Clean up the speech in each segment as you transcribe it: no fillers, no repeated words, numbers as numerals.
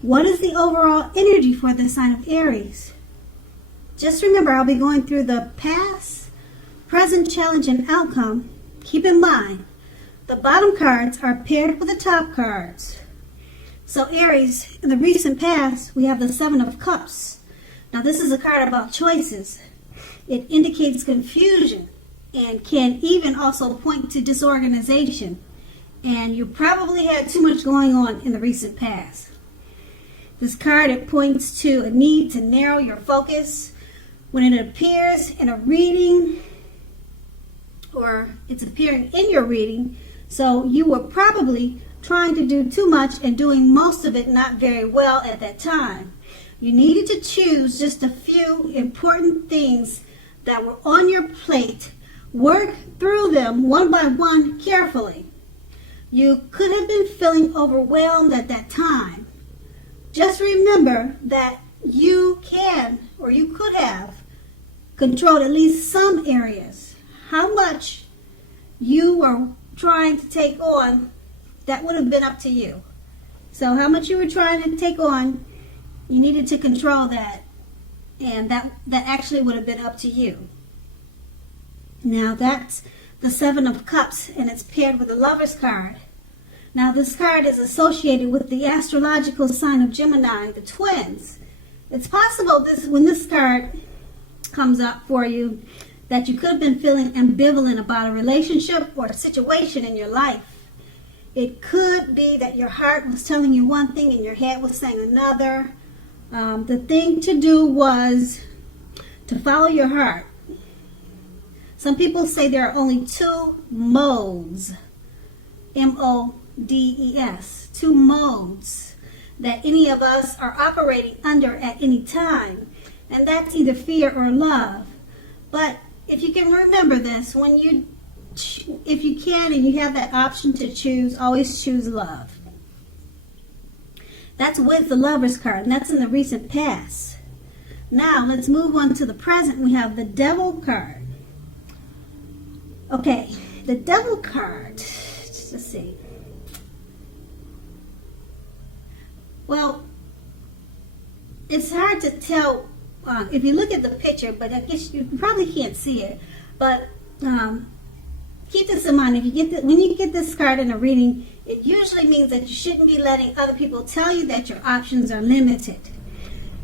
What is the overall energy for the sign of Aries? Just remember, I'll be going through the past, present, challenge, and outcome. Keep in mind, the bottom cards are paired with the top cards. So Aries, in the recent past, we have the Seven of Cups. Now this is a card about choices. It indicates confusion and can even also point to disorganization. And you probably had too much going on in the recent past. This card, it points to a need to narrow your focus when it appears in a reading, or it's appearing in your reading. So you were probably trying to do too much and doing most of it not very well at that time. You needed to choose just a few important things that were on your plate. Work through them one by one carefully. You could have been feeling overwhelmed at that time. Just remember that you can, or you could have, controlled at least some areas. How much you were trying to take on, that would have been up to you. So how much you were trying to take on, you needed to control that, and that actually would have been up to you. Now that's the Seven of Cups, and it's paired with the Lover's card. Now this card is associated with the astrological sign of Gemini, the twins. It's possible when this card comes up for you that you could have been feeling ambivalent about a relationship or a situation in your life. It could be that your heart was telling you one thing and your head was saying another. The thing to do was to follow your heart. Some people say there are only two modes, M-O-D-E-S, two modes that any of us are operating under at any time, and that's either fear or love. But if you can remember this, if you can and you have that option to choose, always choose love. That's with the Lover's card, and that's in the recent past. Now let's move on to the present. We have the Devil card. Okay, the Devil card, let's see. Well, it's hard to tell if you look at the picture, but I guess you probably can't see it. But keep this in mind. When you get this card in a reading, it usually means that you shouldn't be letting other people tell you that your options are limited.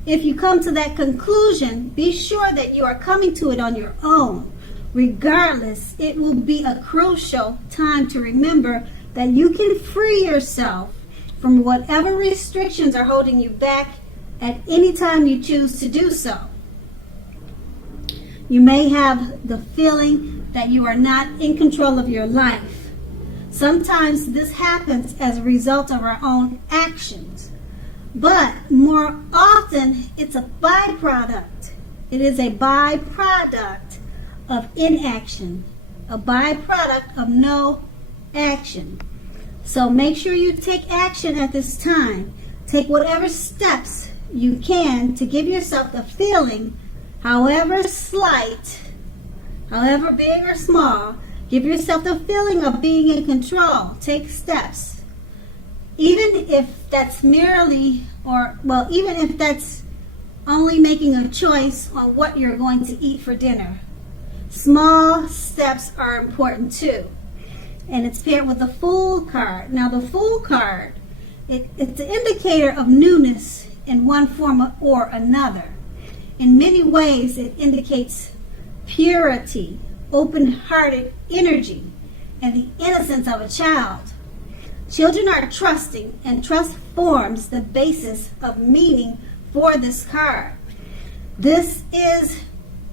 If you come to that conclusion, be sure that you are coming to it on your own. Regardless, it will be a crucial time to remember that you can free yourself from whatever restrictions are holding you back at any time you choose to do so. You may have the feeling that you are not in control of your life. Sometimes this happens as a result of our own actions, but more often it's a byproduct. It is a byproduct of inaction, a byproduct of no action. So make sure you take action at this time. Take whatever steps you can to give yourself the feeling, however slight, however big or small, give yourself the feeling of being in control. Take steps. Even if that's even if that's only making a choice on what you're going to eat for dinner. Small steps are important too. And it's paired with the Fool card. Now the Fool card, it's an indicator of newness in one form or another. In many ways, it indicates purity, open-hearted energy, and the innocence of a child. Children are trusting, and trust forms the basis of meaning for this card. This is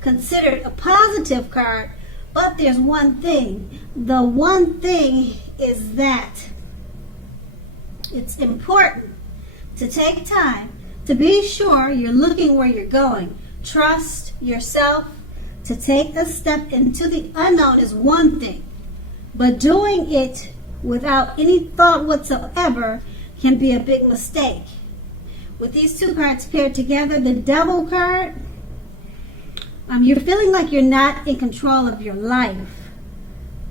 considered a positive card, but there's one thing. The one thing is that it's important to take time to be sure you're looking where you're going. Trust yourself. To take a step into the unknown is one thing, but doing it without any thought whatsoever can be a big mistake. With these two cards paired together, the Devil card, you're feeling like you're not in control of your life.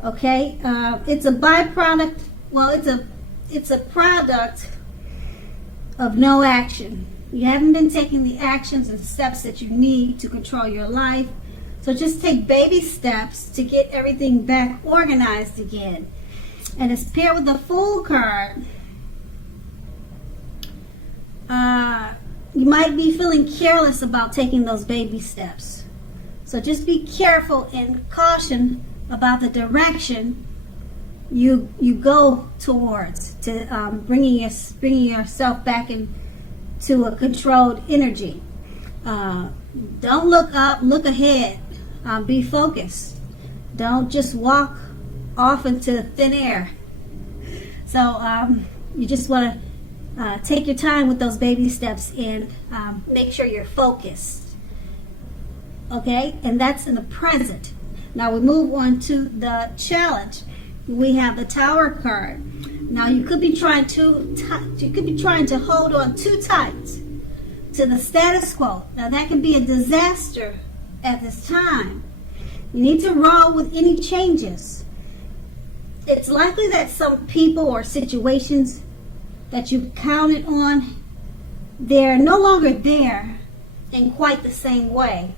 Okay, it's a byproduct. Well, it's a product of no action. You haven't been taking the actions and steps that you need to control your life. So just take baby steps to get everything back organized again. And it's paired with the Fool card. You might be feeling careless about taking those baby steps. So just be careful and caution about the direction you go towards to bringing yourself back into a controlled energy. Don't look up, look ahead. Be focused. Don't just walk off into thin air. So you just want to take your time with those baby steps and make sure you're focused. Okay, and that's in the present. Now we move on to the challenge. We have the Tower card. Now you could be trying to hold on too tight to the status quo. Now that can be a disaster at this time. You need to roll with any changes. It's likely that some people or situations that you've counted on, they're no longer there in quite the same way.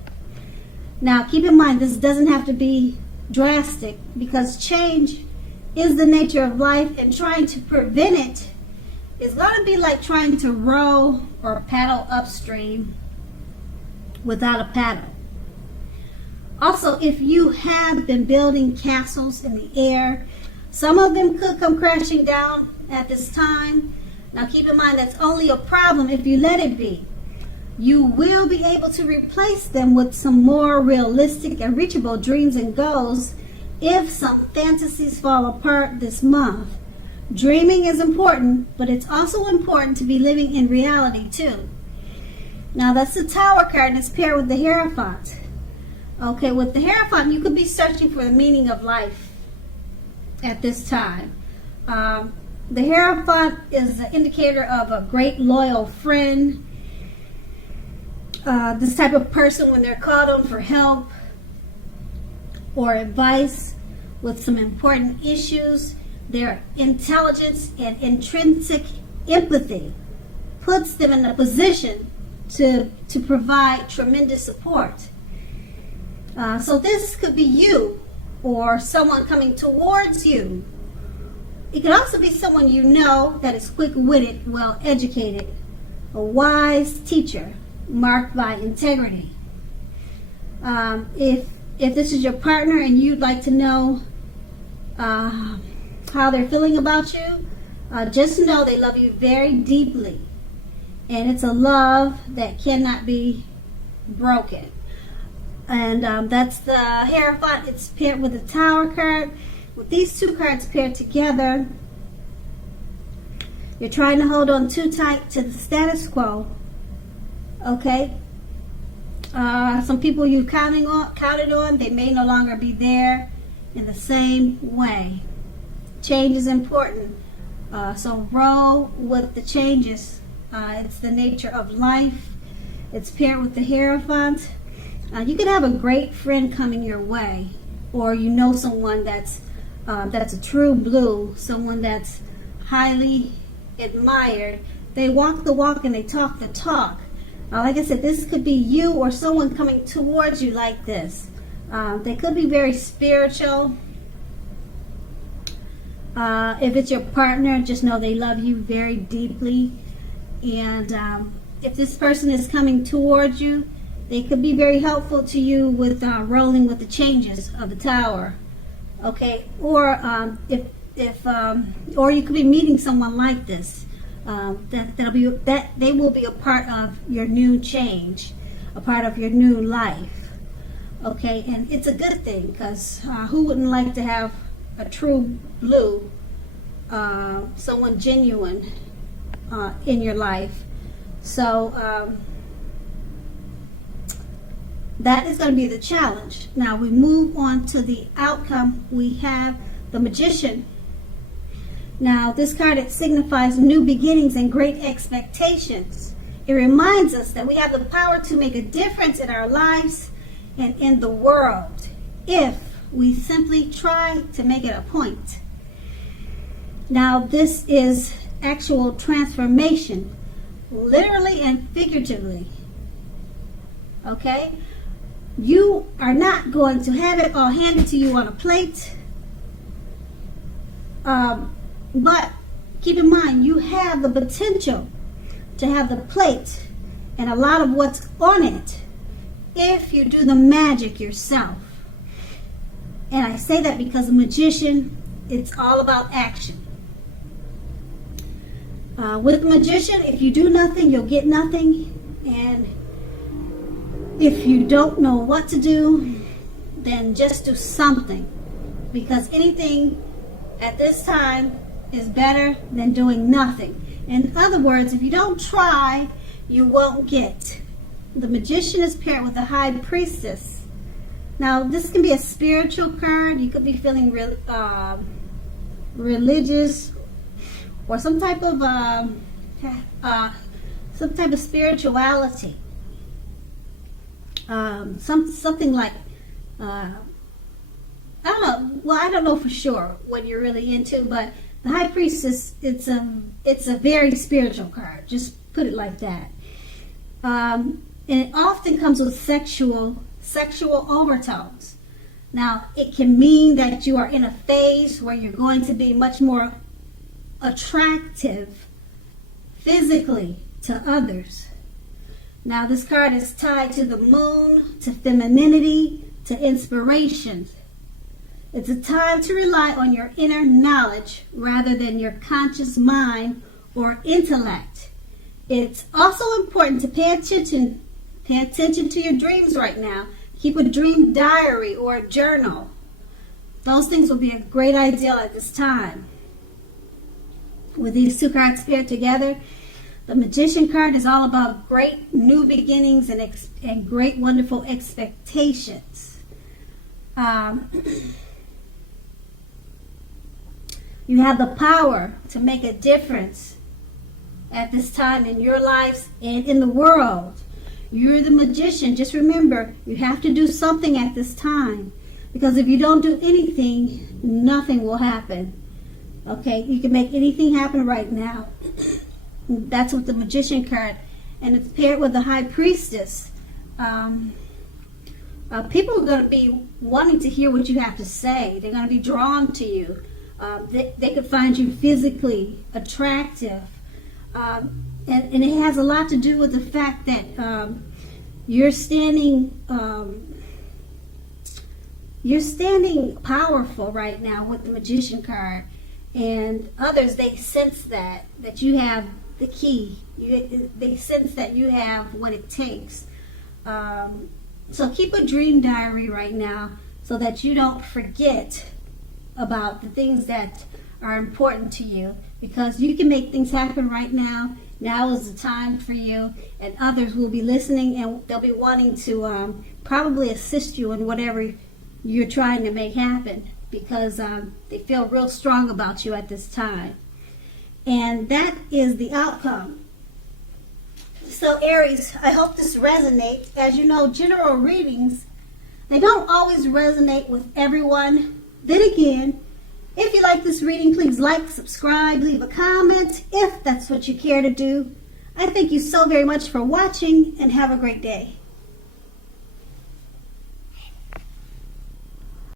Now keep in mind, this doesn't have to be drastic, because change is the nature of life, and trying to prevent it is going to be like trying to row or paddle upstream without a paddle. Also, if you have been building castles in the air, some of them could come crashing down at this time. Now keep in mind, that's only a problem if you let it be. You will be able to replace them with some more realistic and reachable dreams and goals if some fantasies fall apart this month. Dreaming is important, but it's also important to be living in reality too. Now that's the Tower card, and it's paired with the Hierophant. Okay, with the Hierophant, you could be searching for the meaning of life at this time. The Hierophant is an indicator of a great loyal friend. This type of person, when they're called on for help or advice with some important issues, their intelligence and intrinsic empathy puts them in a position to provide tremendous support. So this could be you or someone coming towards you. It could also be someone you know that is quick-witted, well-educated, a wise teacher marked by integrity. If this is your partner and you'd like to know how they're feeling about you, just know they love you very deeply, and it's a love that cannot be broken. And that's the Hierophant. It's paired with the Tower card. With these two cards paired together, you're trying to hold on too tight to the status quo. Okay? Some people you counted on, they may no longer be there in the same way. Change is important. So roll with the changes. It's the nature of life. It's paired with the Hierophant. You could have a great friend coming your way, or you know someone that's a true blue, someone that's highly admired. They walk the walk and they talk the talk. Like I said, this could be you or someone coming towards you like this. They could be very spiritual. If it's your partner, just know they love you very deeply. And if this person is coming towards you, they could be very helpful to you with rolling with the changes of the Tower. Okay, or or you could be meeting someone like this. That they will be a part of your new change, a part of your new life. Okay, and it's a good thing, because who wouldn't like to have a true blue, someone genuine in your life? So that is going to be the challenge. Now we move on to the outcome. We have the Magician. Now this card, it signifies new beginnings and great expectations. It reminds us that we have the power to make a difference in our lives and in the world if we simply try to make it a point. Now this is actual transformation. literally and figuratively. Okay? You are not going to have it all handed to you on a plate. But keep in mind, you have the potential to have the plate and a lot of what's on it if you do the magic yourself. And I say that because a magician, it's all about action. With the magician, if you do nothing, you'll get nothing. And if you don't know what to do, then just do something. Because anything at this time is better than doing nothing. In other words, if you don't try, you won't get. The magician is paired with the high priestess. Now, this can be a spiritual card. You could be feeling religious, or some type of spirituality. Something like I don't know. Well, I don't know for sure what you're really into, but the high priestess, it's a very spiritual card. Just put it like that. And it often comes with sexual overtones. Now, it can mean that you are in a phase where you're going to be much more attractive physically to others. Now, this card is tied to the moon, to femininity, to inspiration. It's a time to rely on your inner knowledge rather than your conscious mind or intellect. It's also important to pay attention to your dreams right now. Keep a dream diary or a journal. Those things will be a great idea at this time. With these two cards paired together, the Magician card is all about great new beginnings and great wonderful expectations. You have the power to make a difference at this time in your lives and in the world. You're the magician. Just remember, you have to do something at this time. Because if you don't do anything, nothing will happen. Okay? You can make anything happen right now. That's with the Magician card. And it's paired with the High Priestess. People are going to be wanting to hear what you have to say. They're going to be drawn to you. They could find you physically attractive. And it has a lot to do with the fact that you're standing powerful right now with the Magician card, and others, they sense that you have the key. They sense that you have what it takes. So keep a dream diary right now so that you don't forget about the things that are important to you, because you can make things happen right now. Now is the time for you, and others will be listening, and they'll be wanting to probably assist you in whatever you're trying to make happen, because they feel real strong about you at this time. And that is the outcome. So Aries, I hope this resonates. As you know, general readings, they don't always resonate with everyone. Then again, if you like this reading, please like, subscribe, leave a comment if that's what you care to do. I thank you so very much for watching, and have a great day.